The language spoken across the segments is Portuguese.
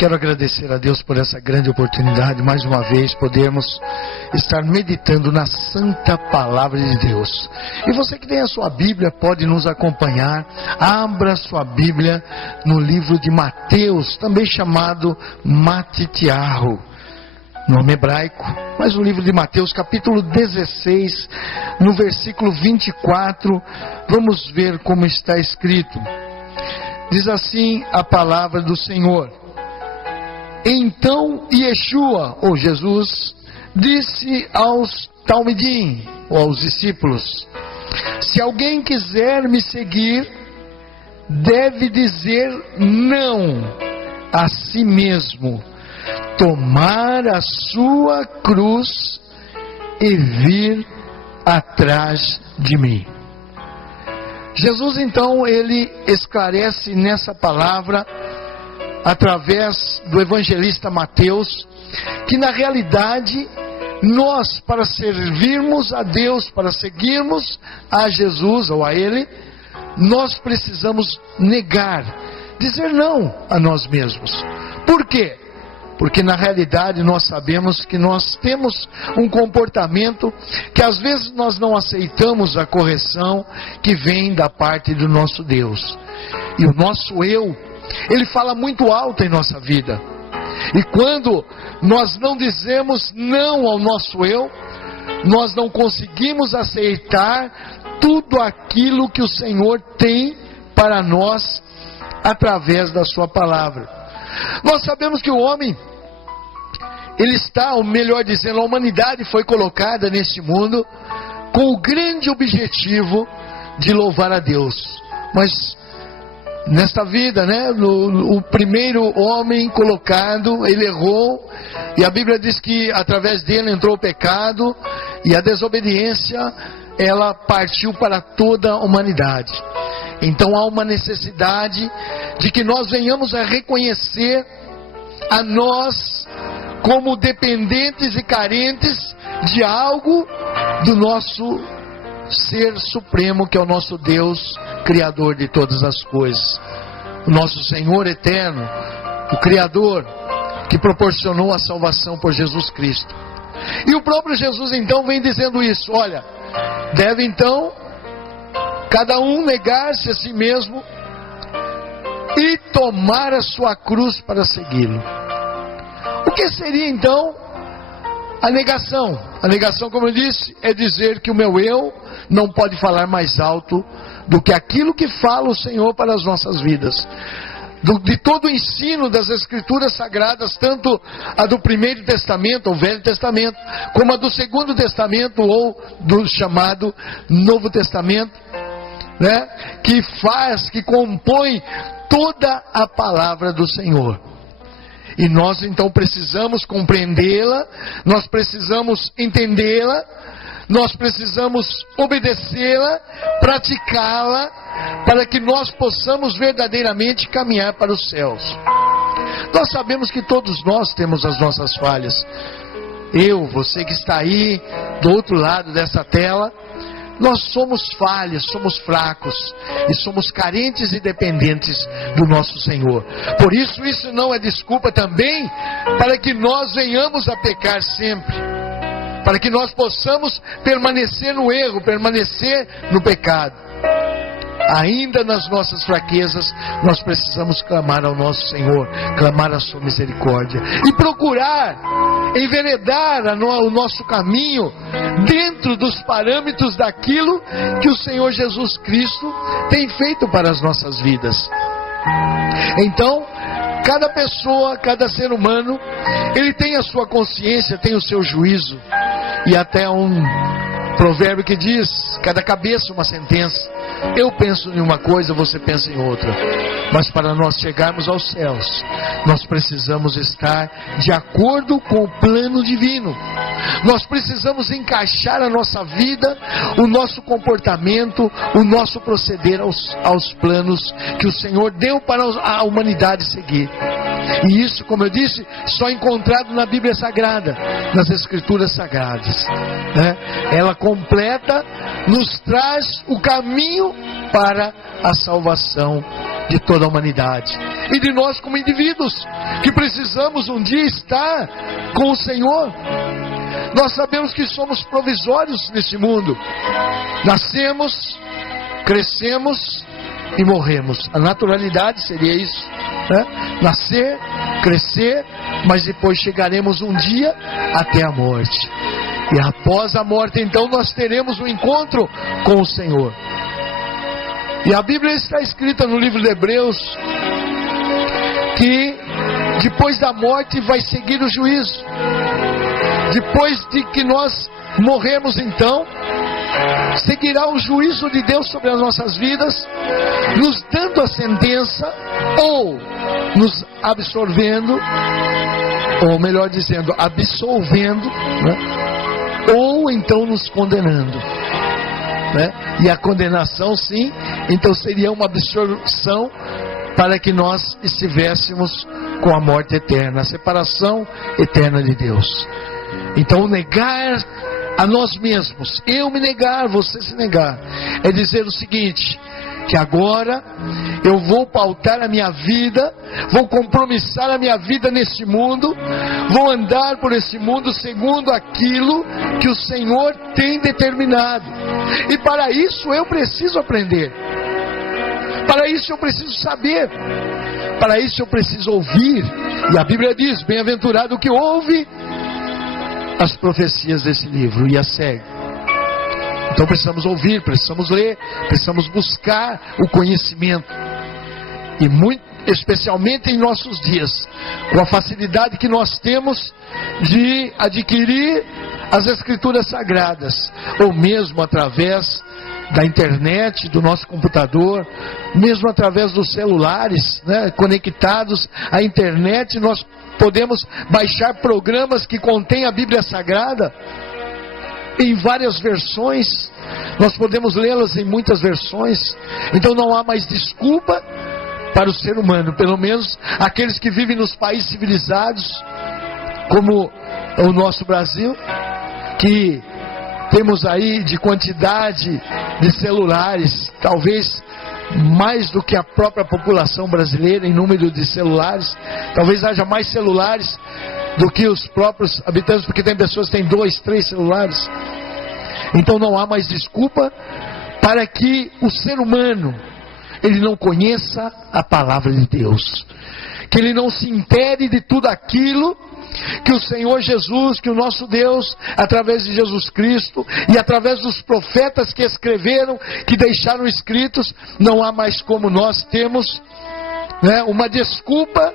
Quero agradecer a Deus por essa grande oportunidade, mais uma vez, podermos estar meditando na Santa Palavra de Deus. E você que tem a sua Bíblia, pode nos acompanhar. Abra sua Bíblia no livro de Mateus, também chamado Matitiahu, nome hebraico, mas o livro de Mateus, capítulo 16, no versículo 24, vamos ver como está escrito. Diz assim a palavra do Senhor: Então Yeshua, ou Jesus, disse aos Talmidim, ou aos discípulos: Se alguém quiser me seguir, deve dizer não a si mesmo, tomar a sua cruz e vir atrás de mim. Jesus então, ele esclarece nessa palavra, através do evangelista Mateus, que na realidade nós, para servirmos a Deus, para seguirmos a Jesus ou a Ele, nós precisamos negar, dizer não a nós mesmos. Por quê? Porque na realidade nós sabemos que nós temos um comportamento que às vezes nós não aceitamos a correção que vem da parte do nosso Deus. E o nosso eu, ele fala muito alto em nossa vida. E quando nós não dizemos não ao nosso eu, nós não conseguimos aceitar tudo aquilo que o Senhor tem para nós através da sua palavra. Nós sabemos que o homem, ele está, ou melhor dizendo, a humanidade foi colocada neste mundo com o grande objetivo de louvar a Deus. Mas nesta vida, o primeiro homem colocado, ele errou, e a Bíblia diz que através dele entrou o pecado, e a desobediência, ela partiu para toda a humanidade. Então há uma necessidade de que nós venhamos a reconhecer a nós como dependentes e carentes de algo do nosso ser supremo, que é o nosso Deus, Criador de todas as coisas, o nosso Senhor eterno, o Criador, que proporcionou a salvação por Jesus Cristo. E o próprio Jesus então vem dizendo isso: olha, deve então cada um negar-se a si mesmo e tomar a sua cruz para segui-lo. O que seria então a negação? A negação, como eu disse, é dizer que o meu eu não pode falar mais alto do que aquilo que fala o Senhor para as nossas vidas. De todo o ensino das Escrituras Sagradas, tanto a do Primeiro Testamento, o Velho Testamento, como a do Segundo Testamento, ou do chamado Novo Testamento, que compõe toda a palavra do Senhor. E nós então precisamos compreendê-la, nós precisamos entendê-la, nós precisamos obedecê-la, praticá-la, para que nós possamos verdadeiramente caminhar para os céus. Nós sabemos que todos nós temos as nossas falhas. Eu, você que está aí do outro lado dessa tela, nós somos falhos, somos fracos e somos carentes e dependentes do nosso Senhor. Por isso, isso não é desculpa também para que nós venhamos a pecar sempre, para que nós possamos permanecer no erro, permanecer no pecado. Ainda nas nossas fraquezas, nós precisamos clamar ao nosso Senhor, clamar a sua misericórdia e procurar enveredar o nosso caminho dentro dos parâmetros daquilo que o Senhor Jesus Cristo tem feito para as nossas vidas. Então, cada pessoa, cada ser humano, ele tem a sua consciência, tem o seu juízo, e até um provérbio que diz: cada cabeça uma sentença. Eu penso em uma coisa, você pensa em outra. Mas para nós chegarmos aos céus, nós precisamos estar de acordo com o plano divino. Nós precisamos encaixar a nossa vida, o nosso comportamento, o nosso proceder aos planos que o Senhor deu para a humanidade seguir. E isso, como eu disse, só encontrado na Bíblia Sagrada, nas Escrituras Sagradas. Ela completa, nos traz o caminho para a salvação de toda a humanidade e de nós como indivíduos que precisamos um dia estar com o Senhor. Nós sabemos que somos provisórios nesse mundo. Nascemos, crescemos e morremos. A naturalidade seria isso, né? Nascer, crescer, mas depois chegaremos um dia até a morte. E após a morte, então, nós teremos um encontro com o Senhor. E a Bíblia está escrita no livro de Hebreus que depois da morte vai seguir o juízo. Depois de que nós morrermos, então, seguirá o juízo de Deus sobre as nossas vidas, nos dando a sentença, ou nos absorvendo, ou melhor dizendo, absolvendo, né? Ou então nos condenando, né? E a condenação, sim, então seria uma absorção para que nós estivéssemos com a morte eterna, a separação eterna de Deus. Então negar a nós mesmos, eu me negar, você se negar, é dizer o seguinte, que agora eu vou pautar a minha vida, vou compromissar a minha vida neste mundo, vou andar por esse mundo segundo aquilo que o Senhor tem determinado. E para isso eu preciso aprender, para isso eu preciso saber, para isso eu preciso ouvir. E a Bíblia diz, bem-aventurado o que ouve as profecias desse livro e as segue. Então precisamos ouvir, precisamos ler, precisamos buscar o conhecimento. E muito especialmente em nossos dias, com a facilidade que nós temos de adquirir as Escrituras Sagradas, ou mesmo através da internet, do nosso computador, mesmo através dos celulares, né, conectados à internet, nós podemos baixar programas que contêm a Bíblia Sagrada em várias versões. Nós podemos lê-las em muitas versões. Então não há mais desculpa para o ser humano, pelo menos aqueles que vivem nos países civilizados, como o nosso Brasil, que temos aí de quantidade de celulares, talvez mais do que a própria população brasileira em número de celulares. Talvez haja mais celulares do que os próprios habitantes, porque tem pessoas que têm 2, 3 celulares. Então não há mais desculpa para que o ser humano ele não conheça a palavra de Deus, que ele não se intere de tudo aquilo que o Senhor Jesus, que o nosso Deus, através de Jesus Cristo e através dos profetas que escreveram, que deixaram escritos. Não há mais como nós temos, né, uma desculpa,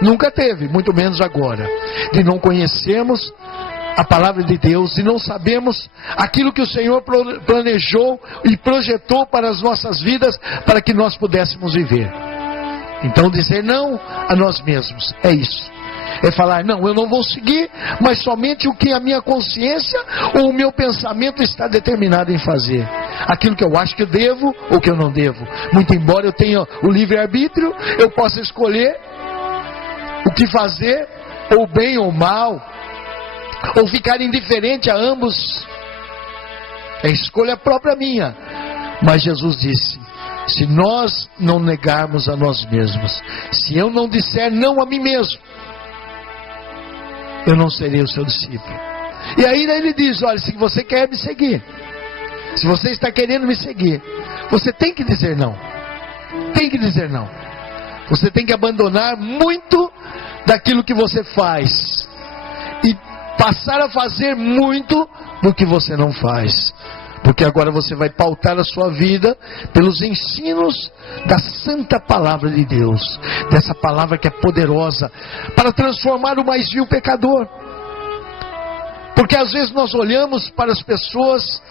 nunca teve, muito menos agora, de não conhecermos a palavra de Deus, e não sabemos aquilo que o Senhor planejou e projetou para as nossas vidas, para que nós pudéssemos viver. Então dizer não a nós mesmos, é isso. É falar, não, eu não vou seguir, mas somente o que a minha consciência ou o meu pensamento está determinado em fazer. Aquilo que eu acho que eu devo ou que eu não devo. Muito embora eu tenha o livre-arbítrio, eu possa escolher o que fazer, ou bem ou mal, ou ficar indiferente a ambos. É escolha própria minha. Mas Jesus disse, se nós não negarmos a nós mesmos, se eu não disser não a mim mesmo, eu não serei o seu discípulo. E ainda ele diz, olha, se você quer me seguir, se você está querendo me seguir, você tem que dizer não. Tem que dizer não. Você tem que abandonar muito daquilo que você faz e passar a fazer muito do que você não faz. Porque agora você vai pautar a sua vida pelos ensinos da santa palavra de Deus, dessa palavra que é poderosa para transformar o mais vil pecador. Porque às vezes nós olhamos para as pessoas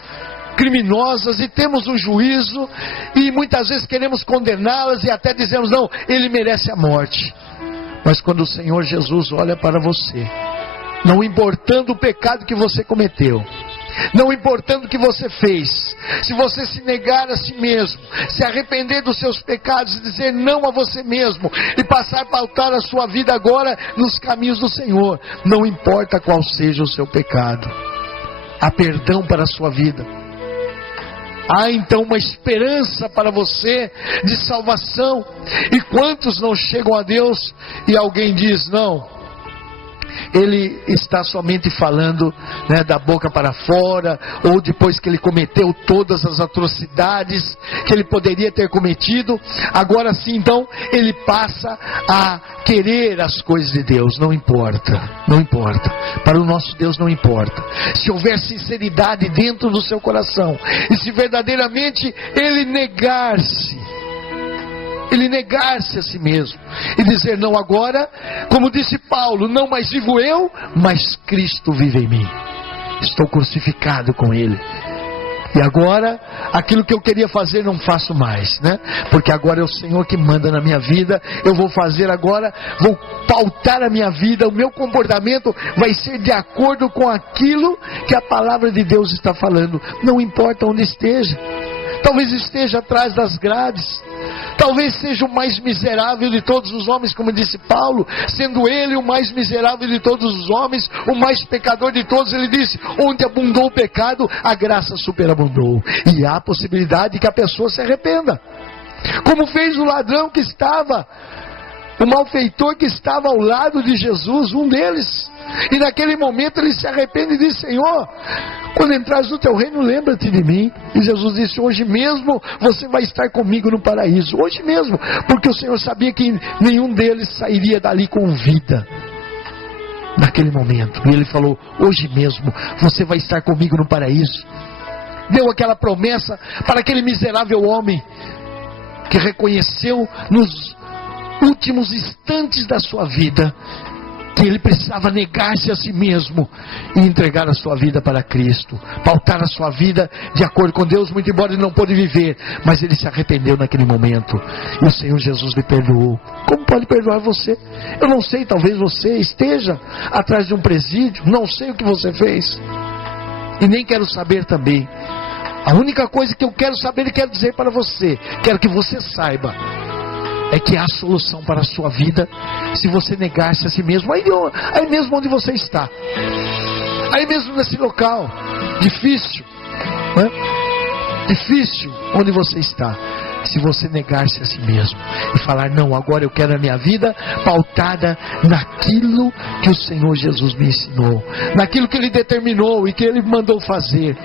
criminosas e temos um juízo, e muitas vezes queremos condená-las e até dizemos, não, ele merece a morte. Mas quando o Senhor Jesus olha para você, não importando o pecado que você cometeu, não importando o que você fez, se você se negar a si mesmo, se arrepender dos seus pecados e dizer não a você mesmo, e passar a pautar a sua vida agora nos caminhos do Senhor, não importa qual seja o seu pecado, há perdão para a sua vida. Há então uma esperança para você de salvação. E quantos não chegam a Deus e alguém diz: não, ele está somente falando, da boca para fora, ou depois que ele cometeu todas as atrocidades que ele poderia ter cometido, agora sim então ele passa a querer as coisas de Deus. Não importa, não importa, para o nosso Deus não importa. Se houver sinceridade dentro do seu coração, e se verdadeiramente ele negar-se a si mesmo, e dizer: não, agora, como disse Paulo, não mais vivo eu, mas Cristo vive em mim, estou crucificado com Ele, e agora, aquilo que eu queria fazer não faço mais, porque agora é o Senhor que manda na minha vida. Eu vou fazer agora, vou pautar a minha vida, o meu comportamento vai ser de acordo com aquilo que a palavra de Deus está falando, não importa onde esteja. Talvez esteja atrás das grades, talvez seja o mais miserável de todos os homens, como disse Paulo, sendo ele o mais miserável de todos os homens, o mais pecador de todos. Ele disse: onde abundou o pecado, a graça superabundou. E há a possibilidade que a pessoa se arrependa, como fez o ladrão que estava, o malfeitor que estava ao lado de Jesus, um deles. E naquele momento ele se arrepende e diz: Senhor, quando entrares no teu reino, lembra-te de mim. E Jesus disse: hoje mesmo você vai estar comigo no paraíso. Hoje mesmo, porque o Senhor sabia que nenhum deles sairia dali com vida naquele momento. E ele falou: hoje mesmo você vai estar comigo no paraíso. Deu aquela promessa para aquele miserável homem que reconheceu nos últimos instantes da sua vida que ele precisava negar-se a si mesmo e entregar a sua vida para Cristo, pautar a sua vida de acordo com Deus. Muito embora ele não pôde viver, mas ele se arrependeu naquele momento, e o Senhor Jesus lhe perdoou. Como pode perdoar você? Eu não sei, talvez você esteja atrás de um presídio, não sei o que você fez, e nem quero saber também. A única coisa que eu quero saber e quero dizer para você, quero que você saiba, é que há solução para a sua vida, se você negar-se a si mesmo, aí mesmo onde você está, aí mesmo nesse local difícil, difícil onde você está, se você negar-se a si mesmo e falar: não, agora eu quero a minha vida pautada naquilo que o Senhor Jesus me ensinou, naquilo que Ele determinou e que Ele mandou fazer,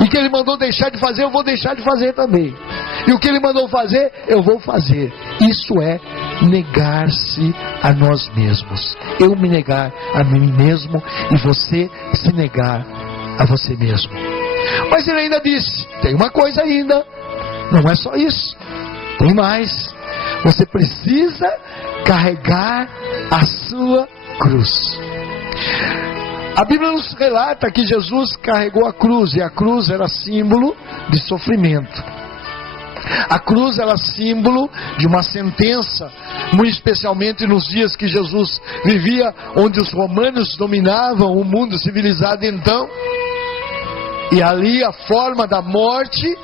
e que Ele mandou deixar de fazer, eu vou deixar de fazer também, e o que Ele mandou fazer, eu vou fazer. Isso é negar-se a nós mesmos. Eu me negar a mim mesmo e você se negar a você mesmo. Mas ele ainda disse: tem uma coisa ainda, não é só isso, tem mais. Você precisa carregar a sua cruz. A Bíblia nos relata que Jesus carregou a cruz, e a cruz era símbolo de sofrimento. A cruz era símbolo de uma sentença, muito especialmente nos dias que Jesus vivia, onde os romanos dominavam o mundo civilizado então. E ali a forma da morte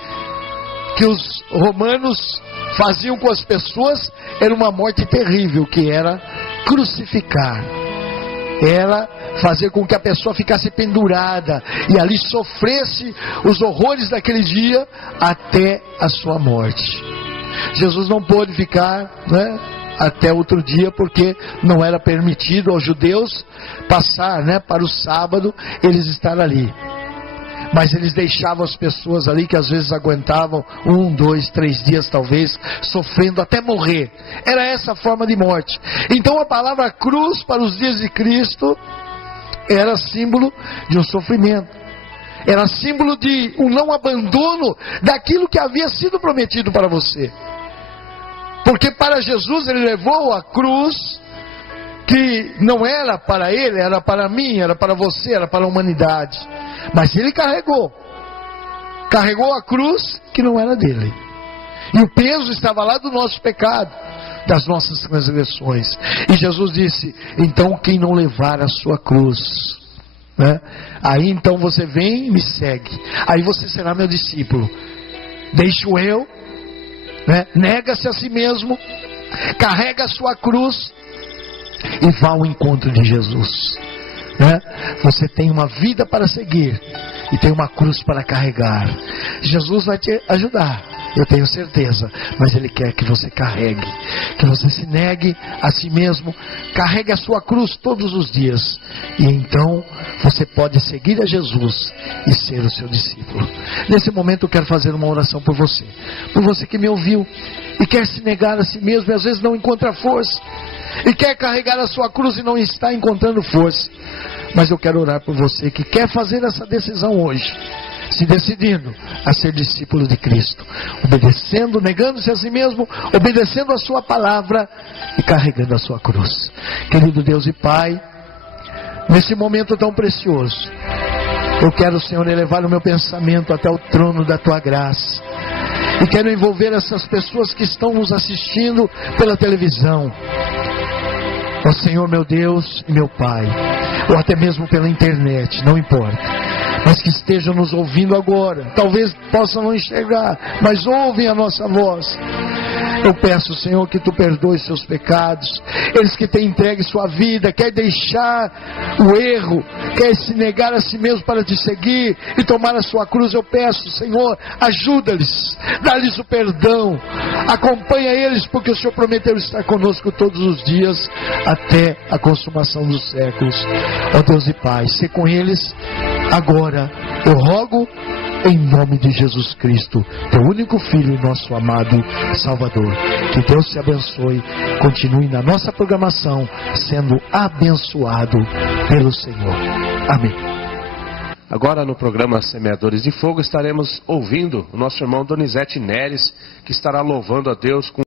que os romanos faziam com as pessoas era uma morte terrível, que era crucificar. Era fazer com que a pessoa ficasse pendurada e ali sofresse os horrores daquele dia até a sua morte. Jesus não pôde ficar, até outro dia, porque não era permitido aos judeus passar, para o sábado, eles estar ali. Mas eles deixavam as pessoas ali, que às vezes aguentavam 1, 2, 3 dias talvez, sofrendo até morrer. Era essa a forma de morte. Então a palavra cruz para os dias de Cristo era símbolo de um sofrimento, era símbolo de um não abandono daquilo que havia sido prometido para você. Porque para Jesus ele levou a cruz, que não era para ele, era para mim, era para você, era para a humanidade. Mas ele carregou a cruz que não era dele, e o peso estava lá do nosso pecado, das nossas transgressões. E Jesus disse: então quem não levar a sua cruz, aí então você vem e me segue, aí você será meu discípulo. Deixa o eu, nega-se a si mesmo, carrega a sua cruz e vá ao encontro de Jesus. Você tem uma vida para seguir, e tem uma cruz para carregar. Jesus vai te ajudar, eu tenho certeza, mas Ele quer que você carregue, que você se negue a si mesmo, carregue a sua cruz todos os dias, e então você pode seguir a Jesus e ser o seu discípulo. Nesse momento eu quero fazer uma oração por você que me ouviu e quer se negar a si mesmo e às vezes não encontra força, e quer carregar a sua cruz e não está encontrando força. Mas eu quero orar por você que quer fazer essa decisão hoje, se decidindo a ser discípulo de Cristo, obedecendo, negando-se a si mesmo, obedecendo a sua palavra e carregando a sua cruz. Querido Deus e Pai, nesse momento tão precioso, eu quero, Senhor, elevar o meu pensamento até o trono da Tua graça, e quero envolver essas pessoas que estão nos assistindo pela televisão, ó Senhor, meu Deus e meu Pai, ou até mesmo pela internet, não importa, mas que estejam nos ouvindo agora, talvez possam não enxergar, mas ouvem a nossa voz. Eu peço, Senhor, que Tu perdoes seus pecados. Eles que têm entregue sua vida, quer deixar o erro, quer se negar a si mesmo para Te seguir e tomar a sua cruz. Eu peço, Senhor, ajuda-lhes, dá-lhes o perdão, acompanha eles, porque o Senhor prometeu estar conosco todos os dias até a consumação dos séculos. Ó Deus e Pai, se com eles agora, eu rogo em nome de Jesus Cristo, Teu único Filho e nosso amado Salvador. Que Deus te abençoe. Continue na nossa programação, sendo abençoado pelo Senhor. Amém. Agora no programa Semeadores de Fogo estaremos ouvindo o nosso irmão Donizete Neres, que estará louvando a Deus com